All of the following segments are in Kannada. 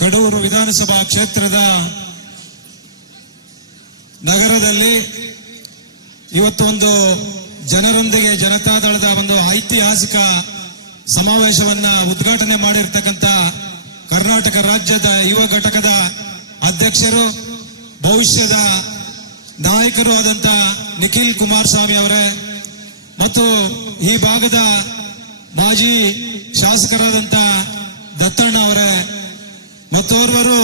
ಕಡೂರು ವಿಧಾನಸಭಾ ಕ್ಷೇತ್ರದ ನಗರದಲ್ಲಿ ಇವತ್ತು ಒಂದು ಜನರೊಂದಿಗೆ ಜನತಾದಳದ ಒಂದು ಐತಿಹಾಸಿಕ ಸಮಾವೇಶವನ್ನ ಉದ್ಘಾಟನೆ ಮಾಡಿರ್ತಕ್ಕಂಥ ಕರ್ನಾಟಕ ರಾಜ್ಯದ ಯುವ ಘಟಕದ ಅಧ್ಯಕ್ಷರು, ಭವಿಷ್ಯದ ನಾಯಕರು ಆದಂತ ನಿಖಿಲ್ ಕುಮಾರಸ್ವಾಮಿ ಅವರೇ ಮತ್ತು ಈ ಭಾಗದ ಮಾಜಿ ಶಾಸಕರಾದಂತ ದತ್ತಣ್ಣ ಅವರೇ ಮತ್ತೋರ್ವರು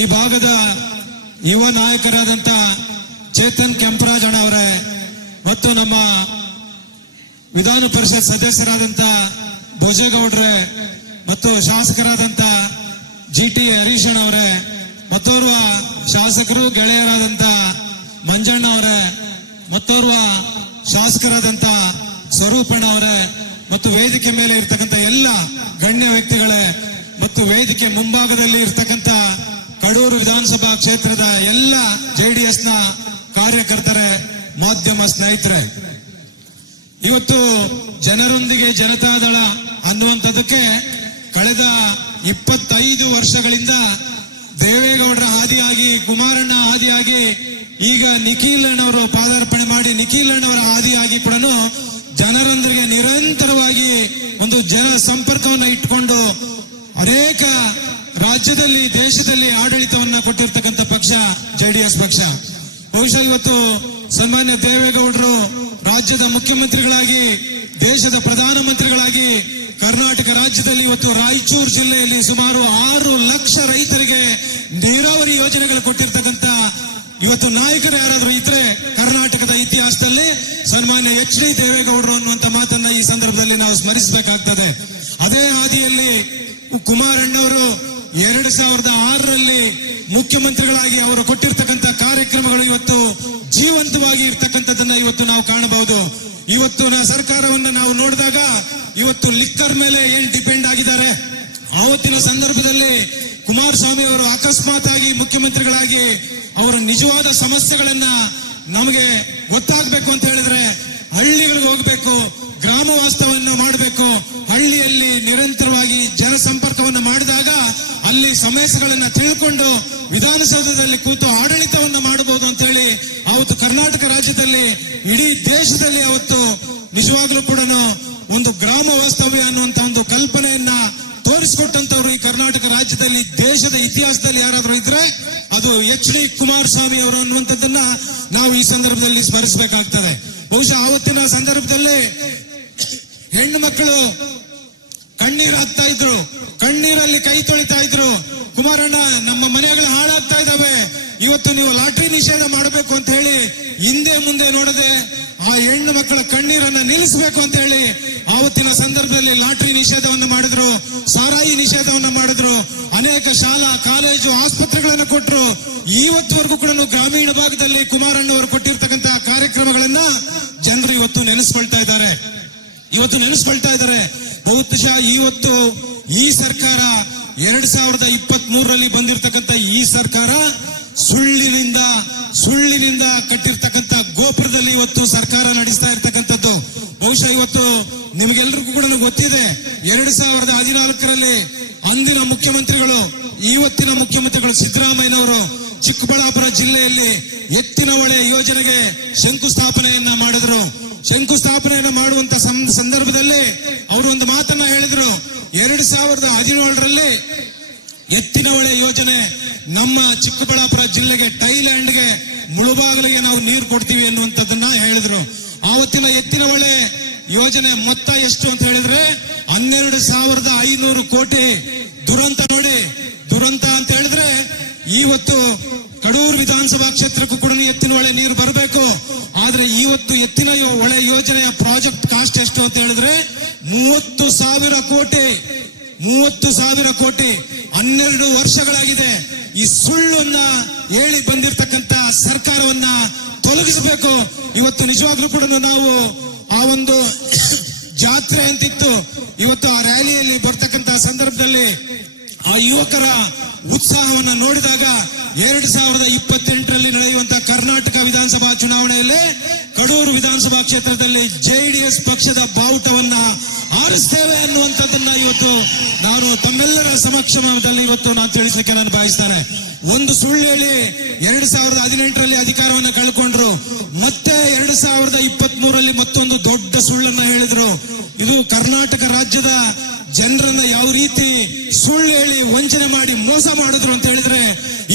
ಈ ಭಾಗದ ಯುವ ನಾಯಕರಾದಂತ ಚೇತನ್ ಕೆಂಪರಾಜಣ್ಣ ಅವರೇ ಮತ್ತು ನಮ್ಮ ವಿಧಾನ ಪರಿಷತ್ ಸದಸ್ಯರಾದಂತ ಭೋಜೇಗೌಡ್ರೆ ಮತ್ತು ಶಾಸಕರಾದಂತ ಜಿಟಿ ಹರೀಶಣ್ಣ ಅವರೇ ಮತ್ತೋರ್ವ ಶಾಸಕರು ಗೆಳೆಯರಾದಂತ ಮಂಜಣ್ಣ ಅವರೇ ಮತ್ತೋರ್ವ ಶಾಸಕರಾದಂತ ಸ್ವರೂಪಣ್ಣ ಅವರೇ ಮತ್ತು ವೇದಿಕೆ ಮೇಲೆ ಇರ್ತಕ್ಕಂಥ ಎಲ್ಲ ಗಣ್ಯ ವ್ಯಕ್ತಿಗಳೇ ಮತ್ತು ವೇದಿಕೆ ಮುಂಭಾಗದಲ್ಲಿ ಇರ್ತಕ್ಕಂಥ ಕಡೂರು ವಿಧಾನಸಭಾ ಕ್ಷೇತ್ರದ ಎಲ್ಲ ಜೆಡಿಎಸ್ ನ ಕಾರ್ಯಕರ್ತರೇ, ಮಾಧ್ಯಮ ಸ್ನೇಹಿತರೆ, ಇವತ್ತು ಜನರೊಂದಿಗೆ ಜನತಾದಳ ಅನ್ನುವಂಥದ್ದಕ್ಕೆ ಕಳೆದ 25 ವರ್ಷಗಳಿಂದ ದೇವೇಗೌಡರ ಹಾದಿಯಾಗಿ, ಕುಮಾರಣ್ಣ ಹಾದಿಯಾಗಿ, ಈಗ ನಿಖಿಲ್ ಅಣ್ಣವರು ಪಾದಾರ್ಪಣೆ ಮಾಡಿ ನಿಖಿಲ್ ಅಣ್ಣವರ ಹಾದಿಯಾಗಿ ಕೂಡ ಜನರೊಂದಿಗೆ ನಿರಂತರವಾಗಿ ಒಂದು ಜನ ಸಂಪರ್ಕವನ್ನ ಇಟ್ಕೊಂಡು ಅನೇಕ ರಾಜ್ಯದಲ್ಲಿ, ದೇಶದಲ್ಲಿ ಆಡಳಿತವನ್ನ ಕೊಟ್ಟಿರ್ತಕ್ಕಂಥ ಪಕ್ಷ ಜೆಡಿಎಸ್ ಪಕ್ಷ. ಬಹುಶಃ ಇವತ್ತು ಸನ್ಮಾನ್ಯ ದೇವೇಗೌಡರು ರಾಜ್ಯದ ಮುಖ್ಯಮಂತ್ರಿಗಳಾಗಿ, ದೇಶದ ಪ್ರಧಾನಮಂತ್ರಿಗಳಾಗಿ ಕರ್ನಾಟಕ ರಾಜ್ಯದಲ್ಲಿ ಇವತ್ತು ರಾಯಚೂರು ಜಿಲ್ಲೆಯಲ್ಲಿ ಸುಮಾರು 6 ಲಕ್ಷ ರೈತರಿಗೆ ನೀರಾವರಿ ಯೋಜನೆಗಳು ಕೊಟ್ಟಿರ್ತಕ್ಕಂಥ ಇವತ್ತು ನಾಯಕರು ಯಾರಾದ್ರೂ ಇದ್ರೆ ಕರ್ನಾಟಕದ ಇತಿಹಾಸದಲ್ಲಿ ಸನ್ಮಾನ್ಯ ಎಚ್.ಡಿ. ದೇವೇಗೌಡರು ಅನ್ನುವಂತ ಮಾತನ್ನ ಈ ಸಂದರ್ಭದಲ್ಲಿ ನಾವು ಸ್ಮರಿಸಬೇಕಾಗ್ತದೆ. ಅದೇ ಹಾದಿಯಲ್ಲಿ ಕುಮಾರಣ್ಣವರು 2006ರಲ್ಲಿ ಮುಖ್ಯಮಂತ್ರಿಗಳಾಗಿ ಅವರು ಕೊಟ್ಟಿರ್ತಕ್ಕಂಥ ಕಾರ್ಯಕ್ರಮಗಳು ಇವತ್ತು ಜೀವಂತವಾಗಿ ಇರ್ತಕ್ಕಂಥದ್ದನ್ನ ಇವತ್ತು ನಾವು ಕಾಣಬಹುದು. ಇವತ್ತು ಸರ್ಕಾರವನ್ನ ನಾವು ನೋಡಿದಾಗ ಇವತ್ತು ಲಿಕ್ಕರ್ ಮೇಲೆ ಏನ್ ಡಿಪೆಂಡ್ ಆಗಿದ್ದಾರೆ, ಆವತ್ತಿನ ಸಂದರ್ಭದಲ್ಲಿ ಕುಮಾರಸ್ವಾಮಿ ಅವರು ಅಕಸ್ಮಾತ್ ಆಗಿ ಮುಖ್ಯಮಂತ್ರಿಗಳಾಗಿ ಅವರ ನಿಜವಾದ ಸಮಸ್ಯೆಗಳನ್ನ ನಮಗೆ ಗೊತ್ತಾಗಬೇಕು ಅಂತ ಹೇಳಿದ್ರೆ ಹಳ್ಳಿಗಳಿಗೆ ಹೋಗ್ಬೇಕು, ಗ್ರಾಮ ವಾಸ್ತವವನ್ನು ಮಾಡಬೇಕು, ಹಳ್ಳಿಯಲ್ಲಿ ನಿರಂತರವಾಗಿ ಜನಸಂಪರ್ಕವನ್ನು ಮಾಡಿದಾಗ ಅಲ್ಲಿ ಸಮಸ್ಯೆಗಳನ್ನ ತಿಳ್ಕೊಂಡು ವಿಧಾನಸೌಧದಲ್ಲಿ ಕೂತು ಆಡಳಿತವನ್ನ ಮಾಡಬಹುದು ಅಂತ ಹೇಳಿ ಅವತ್ತು ಕರ್ನಾಟಕ ರಾಜ್ಯದಲ್ಲಿ, ಇಡೀ ದೇಶದಲ್ಲಿ ಅವತ್ತು ನಿಜವಾಗ್ಲೂ ಕೂಡ ಒಂದು ಗ್ರಾಮ ವಾಸ್ತವ್ಯ ಅನ್ನುವಂತ ಒಂದು ಕಲ್ಪನೆಯನ್ನ ತೋರಿಸಿಕೊಟ್ಟಂತವ್ರು ಈ ಕರ್ನಾಟಕ ರಾಜ್ಯದಲ್ಲಿ, ದೇಶದ ಇತಿಹಾಸದಲ್ಲಿ ಯಾರಾದ್ರೂ ಇದ್ರೆ ಅದು ಎಚ್.ಡಿ. ಕುಮಾರಸ್ವಾಮಿ ಅವರು ಅನ್ನುವಂಥದ್ದನ್ನ ನಾವು ಈ ಸಂದರ್ಭದಲ್ಲಿ ಸ್ಮರಿಸಬೇಕಾಗ್ತದೆ. ಬಹುಶಃ ಆವತ್ತಿನ ಸಂದರ್ಭದಲ್ಲಿ ಹೆಣ್ಣು ಮಕ್ಕಳು ಕಣ್ಣೀರು ಹಾಕ್ತಾ ಇದ್ರು, ಕಣ್ಣೀರಲ್ಲಿ ಕೈ ತೊಳಿತಾ ಇದ್ರು. ಕುಮಾರಣ್ಣ, ನಮ್ಮ ಮನೆಗಳು ಹಾಳಾಗ್ತಾ ಇದಾವೆ, ಇವತ್ತು ನೀವು ಲಾಟ್ರಿ ನಿಷೇಧ ಮಾಡಬೇಕು ಅಂತ ಹೇಳಿ ಹಿಂದೆ ಮುಂದೆ ನೋಡದೆ ಆ ಹೆಣ್ಣು ಮಕ್ಕಳ ಕಣ್ಣೀರನ್ನ ನಿಲ್ಲಿಸಬೇಕು ಅಂತ ಹೇಳಿ ಆವತ್ತಿನ ಸಂದರ್ಭದಲ್ಲಿ ಲಾಟ್ರಿ ನಿಷೇಧವನ್ನು ಮಾಡಿದ್ರು, ಸಾರಾಯಿ ನಿಷೇಧವನ್ನ ಮಾಡಿದ್ರು, ಅನೇಕ ಶಾಲಾ ಕಾಲೇಜು ಆಸ್ಪತ್ರೆಗಳನ್ನು ಕೊಟ್ಟರು. ಇವತ್ತುವರೆಗೂ ಕೂಡ ಗ್ರಾಮೀಣ ಭಾಗದಲ್ಲಿ ಕುಮಾರಣ್ಣವರು ಕೊಟ್ಟಿರ್ತಕ್ಕಂತಹ ಕಾರ್ಯಕ್ರಮಗಳನ್ನ ಜನರು ಇವತ್ತು ನೆನೆಸ್ಕೊಳ್ತಾ ಇದ್ದಾರೆ. ಬಹುಶಃ ಇವತ್ತು ಈ ಸರ್ಕಾರ 2023ರಲ್ಲಿ ಬಂದಿರತಕ್ಕಂಥ ಈ ಸರ್ಕಾರ ಸುಳ್ಳಿನಿಂದ ಕಟ್ಟಿರ್ತಕ್ಕಂಥ ಗೋಪುರದಲ್ಲಿ ಇವತ್ತು ಸರ್ಕಾರ ನಡೆಸ್ತಾ ಇರ್ತಕ್ಕಂಥದ್ದು. ಬಹುಶಃ ಇವತ್ತು ನಿಮಗೆಲ್ಲರಿಗೂ ಕೂಡ ಗೊತ್ತಿದೆ, 2014ರಲ್ಲಿ ಅಂದಿನ ಮುಖ್ಯಮಂತ್ರಿಗಳು, ಇವತ್ತಿನ ಮುಖ್ಯಮಂತ್ರಿಗಳು ಸಿದ್ದರಾಮಯ್ಯನವರು ಚಿಕ್ಕಬಳ್ಳಾಪುರ ಜಿಲ್ಲೆಯಲ್ಲಿ ಎತ್ತಿನ ಹೊಳೆ ಯೋಜನೆಗೆ ಶಂಕುಸ್ಥಾಪನೆಯನ್ನ ಮಾಡಿದ್ರು. ಶಂಕುಸ್ಥಾಪನೆಯನ್ನ ಮಾಡುವಂತ ಸಂದರ್ಭದಲ್ಲಿ ಅವರು ಒಂದು ಮಾತನ್ನ ಹೇಳಿದ್ರು, 2017ರಲ್ಲಿ ಎತ್ತಿನ ಹೊಳೆ ಯೋಜನೆ ನಮ್ಮ ಚಿಕ್ಕಬಳ್ಳಾಪುರ ಜಿಲ್ಲೆಗೆ, ಟೈಲ್ಯಾಂಡ್ಗೆ, ಮುಳುಬಾಗಿಲಿಗೆ ನಾವು ನೀರು ಕೊಡ್ತೀವಿ ಅನ್ನುವಂಥದ್ದನ್ನ ಹೇಳಿದ್ರು. ಆವತ್ತಿನ ಎತ್ತಿನ ಹೊಳೆ ಯೋಜನೆ ಮೊತ್ತ ಎಷ್ಟು ಅಂತ ಹೇಳಿದ್ರೆ 12,500 ಕೋಟಿ. ದುರಂತ ಅಂತ ಹೇಳಿದ್ರೆ ಇವತ್ತು ಕಡೂರು ವಿಧಾನಸಭಾ ಕ್ಷೇತ್ರಕ್ಕೂ ಕೂಡ ಎತ್ತಿನ ಹೊಳೆ ನೀರು ಬರಬೇಕು. ಆದ್ರೆ ಇವತ್ತು ಎತ್ತಿನ ಹೊಳೆ ಯೋಜನೆಯ ಪ್ರಾಜೆಕ್ಟ್ ಕಾಸ್ಟ್ ಎಷ್ಟು ಅಂತ ಹೇಳಿದ್ರೆ 30,000 ಕೋಟಿ. 30,000 ಕೋಟಿ. 12 ವರ್ಷಗಳಾಗಿದೆ. ಈ ಸುಳ್ಳನ್ನ ಹೇಳಿ ಬಂದಿರತಕ್ಕಂತ ಸರ್ಕಾರವನ್ನ ತೊಲಗಿಸಬೇಕು. ಇವತ್ತು ನಿಜವಾಗ್ಲೂ ಕೂಡ ನಾವು ಆ ಒಂದು ಜಾತ್ರೆ ಅಂತಿತ್ತು, ಇವತ್ತು ಆ ರ್ಯಾಲಿಯಲ್ಲಿ ಬರ್ತಕ್ಕಂತ ಸಂದರ್ಭದಲ್ಲಿ ಆ ಯುವಕರ ಉತ್ಸಾಹವನ್ನ ನೋಡಿದಾಗ 2028ರಲ್ಲಿ ನಡೆಯುವಂತಹ ಕರ್ನಾಟಕ ವಿಧಾನಸಭಾ ಚುನಾವಣೆಯಲ್ಲಿ ಕಡೂರು ವಿಧಾನಸಭಾ ಕ್ಷೇತ್ರದಲ್ಲಿ ಜೆಡಿಎಸ್ ಪಕ್ಷದ ಬಾವುಟವನ್ನ ಹಾರಿಸ್ತೇವೆ ಅನ್ನುವಂಥದ್ದನ್ನ ಇವತ್ತು ನಾನು ತಮ್ಮೆಲ್ಲರ ಸಮಕ್ಷಮದಲ್ಲಿ ಇವತ್ತು ನಾನು ತಿಳಿಸಲಿಕ್ಕೆ ನಾನು ಬಯಸ್ತೇನೆ. ಒಂದು ಸುಳ್ಳು ಹೇಳಿ 2018ರಲ್ಲಿ ಅಧಿಕಾರವನ್ನು ಕಳ್ಕೊಂಡ್ರು, ಮತ್ತೆ 2023ರಲ್ಲಿ ಮತ್ತೊಂದು ದೊಡ್ಡ ಸುಳ್ಳನ್ನ ಹೇಳಿದ್ರು. ಇದು ಕರ್ನಾಟಕ ರಾಜ್ಯದ ಜನರನ್ನ ಯಾವ ರೀತಿ ಸುಳ್ಳು ಹೇಳಿ ವಂಚನೆ ಮಾಡಿ ಮೋಸ ಮಾಡಿದ್ರು ಅಂತ ಹೇಳಿದ್ರೆ,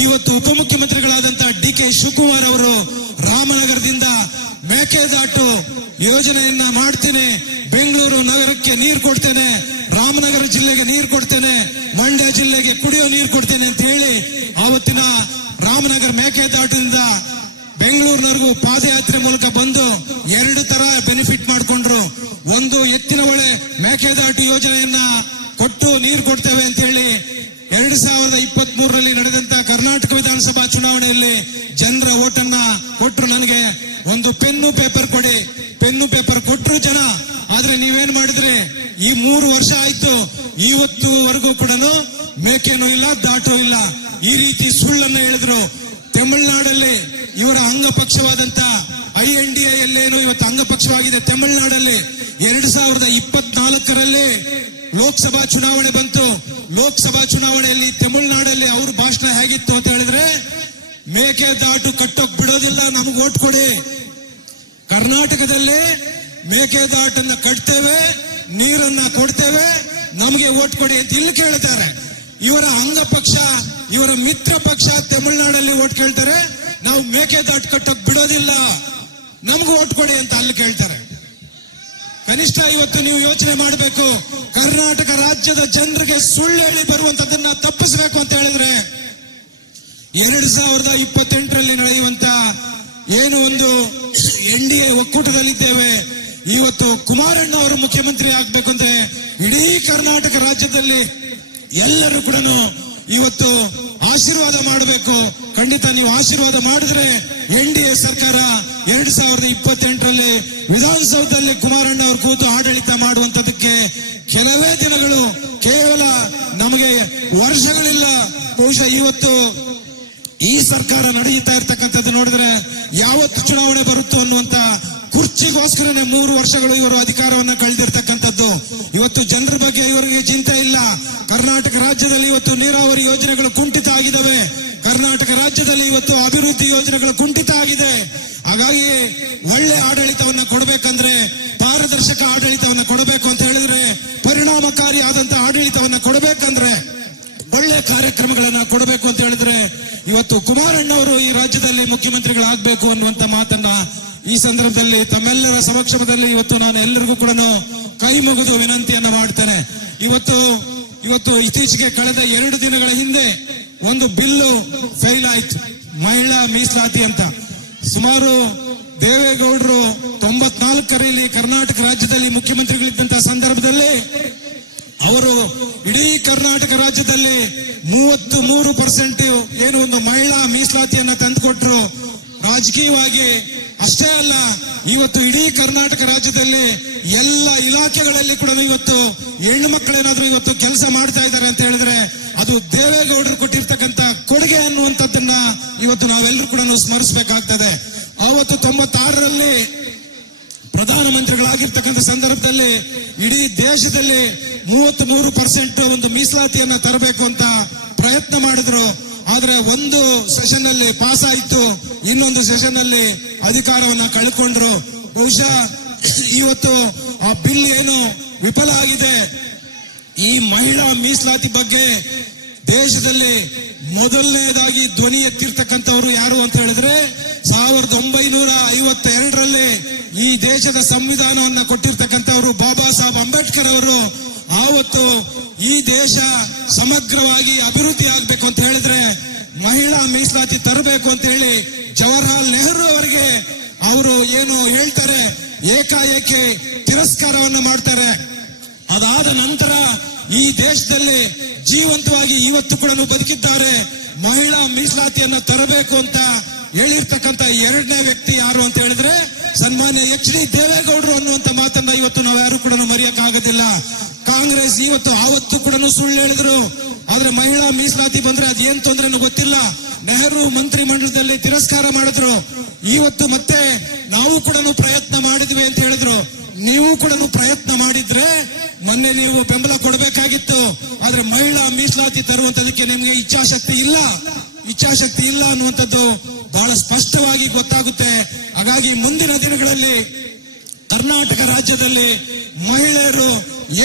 ಇವತ್ತು ಉಪಮುಖ್ಯಮಂತ್ರಿಗಳಾದಂತ ಡಿ.ಕೆ. ಶಿವಕುಮಾರ್ ಅವರು ರಾಮನಗರದಿಂದ ಮೇಕೆದಾಟು ಯೋಜನೆಯನ್ನ ಮಾಡ್ತೀನಿ, ಬೆಂಗಳೂರು ನಗರಕ್ಕೆ ನೀರು ಕೊಡ್ತೇನೆ, ರಾಮನಗರ ಜಿಲ್ಲೆಗೆ ನೀರು ಕೊಡ್ತೇನೆ, ಮಂಡ್ಯ ಜಿಲ್ಲೆಗೆ ಕುಡಿಯೋ ನೀರು ಕೊಡ್ತೇನೆ ಅಂತ ಹೇಳಿ ಆವತ್ತಿನ ರಾಮನಗರ ಮೇಕೆದಾಟದಿಂದ ಬೆಂಗಳೂರಿನವರೆಗೂ ಪಾದಯಾತ್ರೆ ಮೂಲಕ ಬಂದು 2 ತರ ಬೆನಿಫಿಟ್ ಮಾಡ್ಕೊಂಡ್ರು. ಒಂದು ಎತ್ತಿನ ಹೊಳೆ ಮೇಕೆದಾಟು ಯೋಜನೆಯನ್ನ ಕೊಟ್ಟು ನೀರು ಕೊಡ್ತೇವೆ ಅಂತ ಹೇಳಿ 2023ರಲ್ಲಿ ನಡೆದಂತ ಕರ್ನಾಟಕ ವಿಧಾನಸಭಾ ಚುನಾವಣೆಯಲ್ಲಿ ಜನರ ಓಟನ್ನ ಕೊಟ್ರು. ನನಗೆ ಒಂದು ಪೆನ್ನು ಪೇಪರ್ ಕೊಡಿ, ಪೆನ್ನು ಪೇಪರ್ ಕೊಟ್ರು ಜನ. ಆದ್ರೆ ನೀವೇನ್ ಮಾಡಿದ್ರಿ? ಈ 3 ವರ್ಷ ಆಯ್ತು, ಇವತ್ತುವರೆಗೂ ಕೂಡ ಮೇಕೆನೂ ಇಲ್ಲ, ದಾಟೋ ಇಲ್ಲ. ಈ ರೀತಿ ಸುಳ್ಳನ್ನು ಹೇಳಿದ್ರು. ತಮಿಳುನಾಡಲ್ಲಿ ಇವರ ಅಂಗಪಕ್ಷವಾದಂತ INDA ಯಲ್ಲೇನು ಇವತ್ತು ಅಂಗಪಕ್ಷವಾಗಿದೆ ತಮಿಳುನಾಡಲ್ಲಿ. 2024ರಲ್ಲಿ ಲೋಕಸಭಾ ಚುನಾವಣೆ ಬಂತು. ಲೋಕಸಭಾ ಚುನಾವಣೆಯಲ್ಲಿ ತಮಿಳುನಾಡಲ್ಲಿ ಅವ್ರ ಭಾಷಣ ಹೇಗಿತ್ತು ಅಂತ ಹೇಳಿದ್ರೆ, ಮೇಕೆದಾಟು ಕಟ್ಟೋಕ್ ಬಿಡೋದಿಲ್ಲ, ನಮ್ಗೆ ಓಟ್ ಕೊಡಿ. ಕರ್ನಾಟಕದಲ್ಲಿ ಮೇಕೆದಾಟನ್ನ ಕಟ್ತೇವೆ, ನೀರನ್ನ ಕೊಡ್ತೇವೆ, ನಮಗೆ ಓಟ್ ಕೊಡಿ ಅಂತ ಇಲ್ಲಿ ಕೇಳ್ತಾರೆ. ಇವರ ಅಂಗಪಕ್ಷ, ಇವರ ಮಿತ್ರ ಪಕ್ಷ ತಮಿಳುನಾಡಲ್ಲಿ ಓಟ್ ಕೇಳ್ತಾರೆ, ನಾವು ಮೇಕೆದಾಟು ಕಟ್ಟೋಕ್ ಬಿಡೋದಿಲ್ಲ, ನಮ್ಗೆ ಓಟ್ ಕೊಡಿ ಅಂತ ಅಲ್ಲಿ ಕೇಳ್ತಾರೆ. ಕನಿಷ್ಠ ಇವತ್ತು ನೀವು ಯೋಚನೆ ಮಾಡಬೇಕು. ಕರ್ನಾಟಕ ರಾಜ್ಯದ ಜನರಿಗೆ ಸುಳ್ಳು ಹೇಳಿ ಬರುವಂತದನ್ನ ತಪ್ಪಿಸಬೇಕು ಅಂತ ಹೇಳಿದ್ರೆ, 2028ರಲ್ಲಿ ನಡೆಯುವಂತ ಏನು ಒಂದು NDA ಒಕ್ಕೂಟದಲ್ಲಿದ್ದೇವೆ. ಇವತ್ತು ಕುಮಾರಣ್ಣ ಅವರು ಮುಖ್ಯಮಂತ್ರಿ ಆಗ್ಬೇಕು ಅಂದ್ರೆ ಇಡೀ ಕರ್ನಾಟಕ ರಾಜ್ಯದಲ್ಲಿ ಎಲ್ಲರೂ ಕೂಡ ಇವತ್ತು ಆಶೀರ್ವಾದ ಮಾಡಬೇಕು. ಖಂಡಿತ ನೀವು ಆಶೀರ್ವಾದ ಮಾಡಿದ್ರೆ NDA ಸರ್ಕಾರ 2028ರಲ್ಲಿ ವಿಧಾನಸೌಧದಲ್ಲಿ ಕುಮಾರಣ್ಣ ಅವರು ಕೂತು ಆಡಳಿತ ಮಾಡುವಂತದಕ್ಕೆ ಕೆಲವೇ ದಿನಗಳು, ಕೇವಲ ನಮಗೆ ವರ್ಷಗಳಿಲ್ಲ. ಬಹುಶಃ ಇವತ್ತು ಈ ಸರ್ಕಾರ ನಡೆಯುತ್ತಾ ಇರ್ತಕ್ಕಂಥದ್ದು ನೋಡಿದ್ರೆ ಯಾವತ್ತು ಚುನಾವಣೆ ಬರುತ್ತೋ ಅನ್ನುವಂತ ಕುರ್ಚಿಗೋಸ್ಕರನೇ 3 ವರ್ಷಗಳು ಇವರು ಅಧಿಕಾರವನ್ನ ಕಳೆದಿರ್ತಕ್ಕಂಥದ್ದು. ಇವತ್ತು ಜನರ ಬಗ್ಗೆ ಇವರಿಗೆ ಚಿಂತೆ ಇಲ್ಲ. ಕರ್ನಾಟಕ ರಾಜ್ಯದಲ್ಲಿ ಇವತ್ತು ನೀರಾವರಿ ಯೋಜನೆಗಳು ಕುಂಠಿತ ಆಗಿದ್ದಾವೆ. ಕರ್ನಾಟಕ ರಾಜ್ಯದಲ್ಲಿ ಇವತ್ತು ಅಭಿವೃದ್ಧಿ ಯೋಜನೆಗಳು ಕುಂಠಿತ ಆಗಿದೆ. ಹಾಗಾಗಿ ಒಳ್ಳೆ ಆಡಳಿತವನ್ನ ಕೊಡಬೇಕಂದ್ರೆ, ಪಾರದರ್ಶಕ ಆಡಳಿತವನ್ನ ಕೊಡಬೇಕು ಅಂತ ಹೇಳಿದ್ರೆ, ಪರಿಣಾಮಕಾರಿ ಆದಂತಹ ಆಡಳಿತವನ್ನ ಕೊಡಬೇಕಂದ್ರೆ, ಒಳ್ಳೆ ಕಾರ್ಯಕ್ರಮಗಳನ್ನ ಕೊಡಬೇಕು ಅಂತ ಹೇಳಿದ್ರೆ, ಇವತ್ತು ಕುಮಾರಣ್ಣವರು ಈ ರಾಜ್ಯದಲ್ಲಿ ಮುಖ್ಯಮಂತ್ರಿಗಳಾಗಬೇಕು ಅನ್ನುವಂತ ಮಾತನ್ನ ಈ ಸಂದರ್ಭದಲ್ಲಿ ತಮ್ಮೆಲ್ಲರ ಸಮಕ್ಷಮದಲ್ಲಿ ಇವತ್ತು ನಾನು ಎಲ್ಲರಿಗೂ ಕೂಡ ಕೈ ಮುಗಿದು ವಿನಂತಿಯನ್ನ ಮಾಡ್ತೇನೆ. ಇವತ್ತು ಇತ್ತೀಚೆಗೆ ಕಳೆದ 2 ದಿನಗಳ ಹಿಂದೆ ಒಂದು ಬಿಲ್ಲು ಫೈಲ್ ಆಯ್ತು, ಮಹಿಳಾ ಮೀಸಲಾತಿ ಅಂತ. ಸುಮಾರು ದೇವೇಗೌಡರು 94ರಲ್ಲಿ ಕರ್ನಾಟಕ ರಾಜ್ಯದಲ್ಲಿ ಮುಖ್ಯಮಂತ್ರಿಗಳಿದ್ದಂತಹ ಸಂದರ್ಭದಲ್ಲಿ ಅವರು ಇಡೀ ಕರ್ನಾಟಕ ರಾಜ್ಯದಲ್ಲಿ 33% ಏನು ಒಂದು ಮಹಿಳಾ ಮೀಸಲಾತಿಯನ್ನ ತಂದುಕೊಟ್ರು. ರಾಜಕೀಯವಾಗಿ ಅಷ್ಟೇ ಅಲ್ಲ, ಇವತ್ತು ಇಡೀ ಕರ್ನಾಟಕ ರಾಜ್ಯದಲ್ಲಿ ಎಲ್ಲ ಇಲಾಖೆಗಳಲ್ಲಿ ಕೂಡ ಇವತ್ತು ಹೆಣ್ಣು ಮಕ್ಕಳೇನಾದ್ರೂ ಇವತ್ತು ಕೆಲಸ ಮಾಡ್ತಾ ಇದ್ದಾರೆ ಅಂತ ಹೇಳಿದ್ರೆ ಅದು ದೇವೇಗೌಡರು ಕೊಟ್ಟಿರ್ತಕ್ಕಂಥ ಕೊಡುಗೆ ಅನ್ನುವಂಥದ್ದನ್ನ ಇವತ್ತು ನಾವೆಲ್ಲರೂ ಕೂಡ ಸ್ಮರಿಸಬೇಕಾಗ್ತದೆ. ಆವತ್ತು 96ರಲ್ಲಿ ಪ್ರಧಾನಮಂತ್ರಿಗಳಾಗಿರ್ತಕ್ಕಂಥ ಸಂದರ್ಭದಲ್ಲಿ ಇಡೀ ದೇಶದಲ್ಲಿ 33% ಒಂದು ಮೀಸಲಾತಿಯನ್ನ ತರಬೇಕು ಅಂತ ಪ್ರಯತ್ನ ಮಾಡಿದ್ರು. ಆದ್ರೆ ಒಂದು ಸೆಷನ್ ಅಲ್ಲಿ ಪಾಸ್ ಆಯ್ತು, ಇನ್ನೊಂದು ಸೆಷನ್ ಅಲ್ಲಿ ಅಧಿಕಾರವನ್ನ ಕಳ್ಕೊಂಡ್ರು. ಬಹುಶಃ ಇವತ್ತು ಆ ಬಿಲ್ ಏನು ವಿಫಲ ಆಗಿದೆ. ಈ ಮಹಿಳಾ ಮೀಸಲಾತಿ ಬಗ್ಗೆ ದೇಶದಲ್ಲಿ ಮೊದಲನೇದಾಗಿ ಧ್ವನಿ ಎತ್ತಿರ್ತಕ್ಕಂಥವ್ರು ಯಾರು ಅಂತ ಹೇಳಿದ್ರೆ 1952ರಲ್ಲಿ ಈ ದೇಶದ ಸಂವಿಧಾನವನ್ನ ಕೊಟ್ಟಿರ್ತಕ್ಕಂಥವ್ರು ಬಾಬಾ ಸಾಹೇಬ್ ಅಂಬೇಡ್ಕರ್ ಅವರು. ಆವತ್ತು ಈ ದೇಶ ಸಮಗ್ರವಾಗಿ ಅಭಿವೃದ್ಧಿ ಆಗ್ಬೇಕು ಅಂತ ಹೇಳಿದ್ರೆ ಮಹಿಳಾ ಮೀಸಲಾತಿ ತರಬೇಕು ಅಂತ ಹೇಳಿ ಜವಾಹರ್ಲಾಲ್ ನೆಹರು ಅವರಿಗೆ ಅವರು ಏನು ಹೇಳ್ತಾರೆ, ಏಕಾಏಕಿ ತಿರಸ್ಕಾರವನ್ನ ಮಾಡ್ತಾರೆ. ಅದಾದ ನಂತರ ಈ ದೇಶದಲ್ಲಿ ಜೀವಂತವಾಗಿ ಇವತ್ತು ಕೂಡ ಬದುಕಿದ್ದಾರೆ. ಮಹಿಳಾ ಮೀಸಲಾತಿಯನ್ನ ತರಬೇಕು ಅಂತ ಹೇಳಿರ್ತಕ್ಕಂಥ 2ನೇ ವ್ಯಕ್ತಿ ಯಾರು ಅಂತ ಹೇಳಿದ್ರೆ ಸನ್ಮಾನ್ಯ HD ದೇವೇಗೌಡರು ಅನ್ನುವಂತ ಮಾತನ್ನ ಇವತ್ತು ನಾವು ಯಾರು ಕೂಡ ಮರೆಯಕ್ಕಾಗೋದಿಲ್ಲ. ಕಾಂಗ್ರೆಸ್ ಆವತ್ತು ಕೂಡ ಸುಳ್ಳು ಹೇಳಿದ್ರು. ಆದ್ರೆ ಮಹಿಳಾ ಮೀಸಲಾತಿ ಬಂದ್ರೆ ಅದೇನ್ ತೊಂದ್ರೆನೂ ಗೊತ್ತಿಲ್ಲ. ನೆಹರು ಮಂತ್ರಿ ಮಂಡಲದಲ್ಲಿ ತಿರಸ್ಕಾರ ಮಾಡಿದ್ರು. ಇವತ್ತು ಮತ್ತೆ ನಾವು ಕೂಡ ಪ್ರಯತ್ನ ಮಾಡಿದ್ವಿ ಅಂತ ಹೇಳಿದ್ರು. ನೀವು ಕೂಡ ಪ್ರಯತ್ನ ಮಾಡಿದ್ರೆ ಮೊನ್ನೆ ನೀವು ಬೆಂಬಲ ಕೊಡಬೇಕಾಗಿತ್ತು. ಆದ್ರೆ ಮಹಿಳಾ ಮೀಸಲಾತಿ ತರುವಂತದಕ್ಕೆ ನಿಮಗೆ ಇಚ್ಛಾಶಕ್ತಿ ಇಲ್ಲ ಅನ್ನುವಂಥದ್ದು ಬಹಳ ಸ್ಪಷ್ಟವಾಗಿ ಗೊತ್ತಾಗುತ್ತೆ. ಹಾಗಾಗಿ ಮುಂದಿನ ದಿನಗಳಲ್ಲಿ ಕರ್ನಾಟಕ ರಾಜ್ಯದಲ್ಲಿ ಮಹಿಳೆಯರು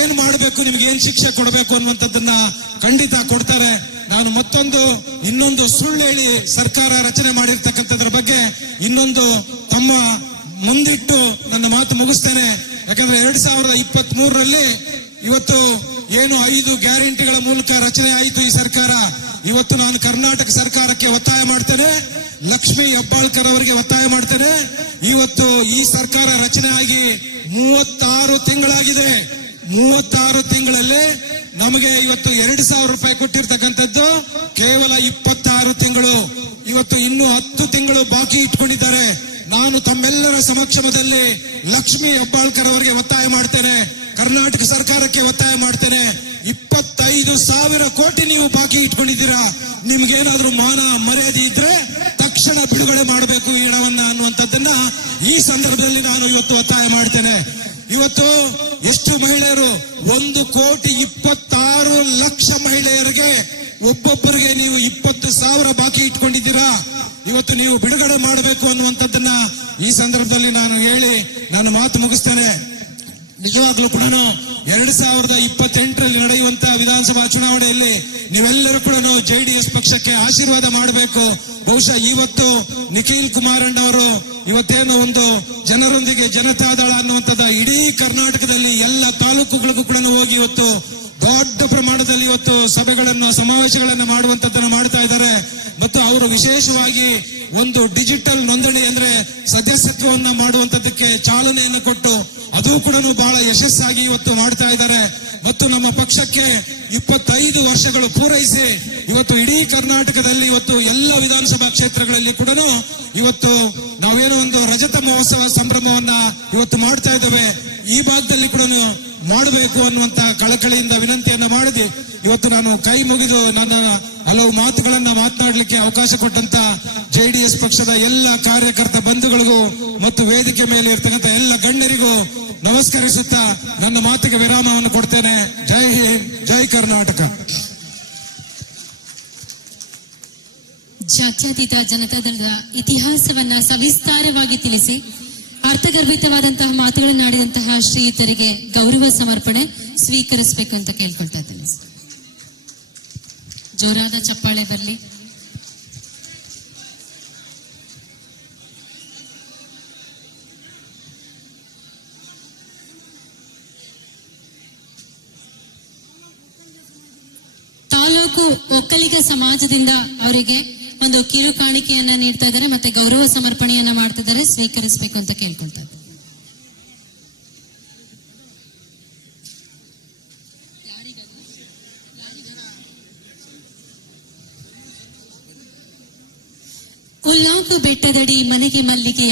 ಏನ್ ಮಾಡಬೇಕು, ನಿಮ್ಗೆ ಏನ್ ಶಿಕ್ಷೆ ಕೊಡಬೇಕು ಅನ್ನುವಂಥದ್ದನ್ನ ಖಂಡಿತ ಕೊಡ್ತಾರೆ. ನಾನು ಇನ್ನೊಂದು ಸುಳ್ಳು ಹೇಳಿ ಸರ್ಕಾರ ರಚನೆ ಮಾಡಿರ್ತಕ್ಕಂಥದ್ರ ಬಗ್ಗೆ ಇನ್ನೊಂದು ತಮ್ಮ ಮುಂದಿಟ್ಟು ನನ್ನ ಮಾತು ಮುಗಿಸ್ತೇನೆ. ಯಾಕಂದ್ರೆ 2023ರಲ್ಲಿ ಇವತ್ತು ಏನು 5 ಗ್ಯಾರಂಟಿಗಳ ಮೂಲಕ ರಚನೆ ಆಯಿತು ಈ ಸರ್ಕಾರ. ಇವತ್ತು ನಾನು ಕರ್ನಾಟಕ ಸರ್ಕಾರಕ್ಕೆ ಒತ್ತಾಯ ಮಾಡ್ತೇನೆ, ಲಕ್ಷ್ಮೀ ಹೆಬ್ಬಾಳ್ಕರ್ ಅವರಿಗೆ ಒತ್ತಾಯ ಮಾಡ್ತೇನೆ. ಇವತ್ತು ಈ ಸರ್ಕಾರ ರಚನೆ ಆಗಿ 36 ತಿಂಗಳಾಗಿದೆ. 36 ತಿಂಗಳಲ್ಲಿ ನಮಗೆ ಇವತ್ತು 2,000 ರೂಪಾಯಿ ಕೊಟ್ಟಿರ್ತಕ್ಕಂಥದ್ದು ಕೇವಲ 26 ತಿಂಗಳು. ಇವತ್ತು ಇನ್ನೂ 10 ತಿಂಗಳು ಬಾಕಿ ಇಟ್ಕೊಂಡಿದ್ದಾರೆ. ನಾನು ತಮ್ಮೆಲ್ಲರ ಸಮಕ್ಷಮದಲ್ಲಿ ಲಕ್ಷ್ಮೀ ಹೆಬ್ಬಾಳ್ಕರ್ ಅವರಿಗೆ ಒತ್ತಾಯ ಮಾಡ್ತೇನೆ, ಕರ್ನಾಟಕ ಸರ್ಕಾರಕ್ಕೆ ಒತ್ತಾಯ ಮಾಡ್ತೇನೆ. 25,000 ಕೋಟಿ ನೀವು ಬಾಕಿ ಇಟ್ಕೊಂಡಿದ್ದೀರಾ. ನಿಮ್ಗೇನಾದ್ರೂ ಮಾನ ಮರ್ಯಾದೆ ಇದ್ರೆ ತಕ್ಷಣ ಬಿಡುಗಡೆ ಮಾಡಬೇಕು ಈ ಹಣವನ್ನ ಅನ್ನುವಂಥದ್ದನ್ನ ಈ ಸಂದರ್ಭದಲ್ಲಿ ನಾನು ಇವತ್ತು ಒತ್ತಾಯ ಮಾಡ್ತೇನೆ. ಇವತ್ತು ಎಷ್ಟು ಮಹಿಳೆಯರು 1,26,00,000 ಮಹಿಳೆಯರಿಗೆ ಒಬ್ಬೊಬ್ಬರಿಗೆ ನೀವು 20,000 ಬಾಕಿ ಇಟ್ಕೊಂಡಿದ್ದೀರಾ. ಇವತ್ತು ನೀವು ಬಿಡುಗಡೆ ಮಾಡಬೇಕು ಅನ್ನುವಂಥದ್ದನ್ನ ಈ ಸಂದರ್ಭದಲ್ಲಿ ನಾನು ಹೇಳಿ ನನ್ನ ಮಾತು ಮುಗಿಸ್ತೇನೆ. ನಿಜವಾಗ್ಲೂ ಕೂಡ 2028ರಲ್ಲಿ ನಡೆಯುವಂತಹ ವಿಧಾನಸಭಾ ಚುನಾವಣೆಯಲ್ಲಿ ನೀವೆಲ್ಲರೂ ಕೂಡ JDS ಪಕ್ಷಕ್ಕೆ ಆಶೀರ್ವಾದ ಮಾಡಬೇಕು. ಬಹುಶಃ ಇವತ್ತು ನಿಖಿಲ್ ಕುಮಾರಣ್ಣವರು ಇವತ್ತೇನು ಒಂದು ಜನರೊಂದಿಗೆ ಜನತಾದಳ ಅನ್ನುವಂಥದ್ದು ಇಡೀ ಕರ್ನಾಟಕದಲ್ಲಿ ಎಲ್ಲ ತಾಲೂಕುಗಳಿಗೂ ಕೂಡ ಹೋಗಿ ಇವತ್ತು ದೊಡ್ಡ ಪ್ರಮಾಣದಲ್ಲಿ ಇವತ್ತು ಸಭೆಗಳನ್ನು ಸಮಾವೇಶಗಳನ್ನು ಮಾಡುವಂತದ್ದನ್ನು ಮಾಡ್ತಾ ಇದ್ದಾರೆ. ಮತ್ತು ಅವರು ವಿಶೇಷವಾಗಿ ಒಂದು ಡಿಜಿಟಲ್ ನೋಂದಣಿ ಅಂದ್ರೆ ಸದಸ್ಯತ್ವವನ್ನ ಮಾಡುವಂತದ್ದಕ್ಕೆ ಚಾಲನೆಯನ್ನು ಕೊಟ್ಟು ಅದು ಕೂಡ ಬಹಳ ಯಶಸ್ಸಾಗಿ ಇವತ್ತು ಮಾಡ್ತಾ ಇದ್ದಾರೆ. ಮತ್ತು ನಮ್ಮ ಪಕ್ಷಕ್ಕೆ 25 ವರ್ಷಗಳು ಪೂರೈಸಿ ಇವತ್ತು ಇಡೀ ಕರ್ನಾಟಕದಲ್ಲಿ ಇವತ್ತು ಎಲ್ಲ ವಿಧಾನಸಭಾ ಕ್ಷೇತ್ರಗಳಲ್ಲಿ ಕೂಡ ಇವತ್ತು ನಾವೇನೋ ಒಂದು ರಜತ ಮಹೋತ್ಸವ ಸಂಭ್ರಮವನ್ನ ಇವತ್ತು ಮಾಡ್ತಾ ಇದ್ದೇವೆ. ಈ ಭಾಗದಲ್ಲಿ ಕೂಡ ಮಾಡಬೇಕು ಅನ್ನುವಂತ ಕಳಕಳಿಯಿಂದ ವಿನಂತಿಯನ್ನ ಮಾಡಿದೆ. ಇವತ್ತು ನಾನು ಕೈ ಮುಗಿದು ನನ್ನ ಹಲವು ಮಾತುಗಳನ್ನ ಮಾತನಾಡಲಿಕ್ಕೆ ಅವಕಾಶ ಕೊಟ್ಟಂತ JDS ಪಕ್ಷದ ಎಲ್ಲ ಕಾರ್ಯಕರ್ತ ಬಂಧುಗಳಿಗೂ ಮತ್ತು ವೇದಿಕೆ ಮೇಲೆ ಇರ್ತಕ್ಕಂಥ ಎಲ್ಲ ಗಣ್ಯರಿಗೂ ನಮಸ್ಕರಿಸುತ್ತಾ ನನ್ನ ಮಾತಿಗೆ ವಿರಾಮವನ್ನು ಕೊಡ್ತೇನೆ. ಜೈ ಹಿಂದ್, ಜೈ ಕರ್ನಾಟಕ. ಜಾತ್ಯತೀತ ಜನತಾದಳದ ಇತಿಹಾಸವನ್ನ ಸವಿಸ್ತಾರವಾಗಿ ತಿಳಿಸಿ ಅರ್ಥಗರ್ಭಿತವಾದಂತಹ ಮಾತುಗಳನ್ನಾಡಿದಂತಹ ಶ್ರೀಯುತರಿಗೆ ಗೌರವ ಸಮರ್ಪಣೆ ಸ್ವೀಕರಿಸಬೇಕು ಅಂತ ಕೇಳ್ಕೊಳ್ತಾ ಇದ್ದೇನೆ. ಜೋರಾದ ಚಪ್ಪಾಳೆ ಬರಲಿ. ತಾಲೂಕು ಒಕ್ಕಲಿಗ ಸಮಾಜದಿಂದ ಅವರಿಗೆ ಒಂದು ಕಿರು ಕಾಣಿಕೆಯನ್ನ ನೀಡ್ತಾ ಇದ್ದಾರೆ, ಮತ್ತೆ ಗೌರವ ಸಮರ್ಪಣೆಯನ್ನ ಮಾಡ್ತಾ ಇದ್ದಾರೆ. ಸ್ವೀಕರಿಸಬೇಕು ಅಂತ ಕೇಳ್ಕೊಳ್ತಾ ಇದ್ದಾರೆ. ಉಲ್ಲಾಕು ಬೆಟ್ಟದಡಿ ಮನೆಗೆ ಮಲ್ಲಿಗೆ